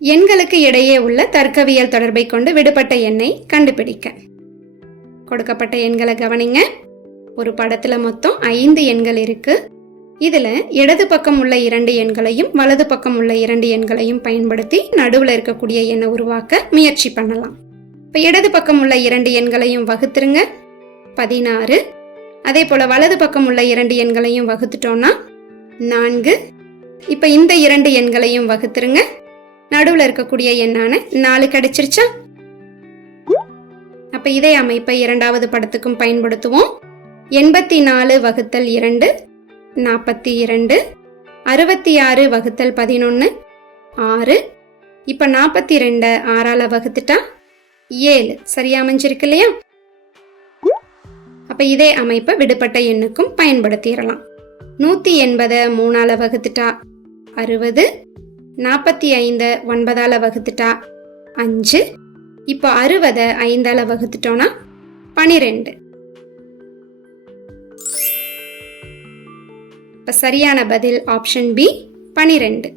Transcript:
எண்களுக்கு இடையே உள்ள தர்க்கவியல் தொடர்பை கொண்டு விடுபட்ட எண்ணை கண்டுபிடிக்க. கொடுக்கப்பட்ட எண்களை கவனிங்க. ஒரு படத்துல மொத்தம் 5 எண்கள் இருக்கு. இதுல இடது பக்கம் உள்ள 2 எண்களையும் வலது பக்கம் உள்ள 2 எண்களையும் பயன்படுத்தி நடுவுல இருக்கக்கூடிய எண்ணை உருவாக்க முயற்சி பண்ணலாம். இப்ப இடது பக்கம் உள்ள 2 எண்களையும் வகுத்துருங்க, 16. அதே போல வலது பக்கம் உள்ள 2 எண்களையும் வகுத்துட்டோம்னா 4. இப்ப இந்த 2 எண்களையும் வகுத்துருங்க, நடுவுல இருக்கக்கூடிய எண்ணான 4 கிடைச்சிருச்சா? அப்ப இதே அமைப்பை இரண்டாவது படத்துக்கும் பயன்படுத்துவோம். 84 வகுத்தல் 2 42, 66 வகுத்தல் 11 6. இப்ப 42 6ஆல வகுத்துட்டா 7. சரியா அமைஞ்சிருக்கு இல்லையா? அப்ப இதே அமைப்பை விடுபட்ட எண்ணுக்கும் பயன்படுத்திடலாம். 180 3ஆல வகுத்துட்டா 60, 45 9ஆல வகுத்துட்டா 5. இப்போ 60 5ஆல வகுத்துட்டோம்னா 12. இப்ப சரியான பதில் ஆப்ஷன் பி 12.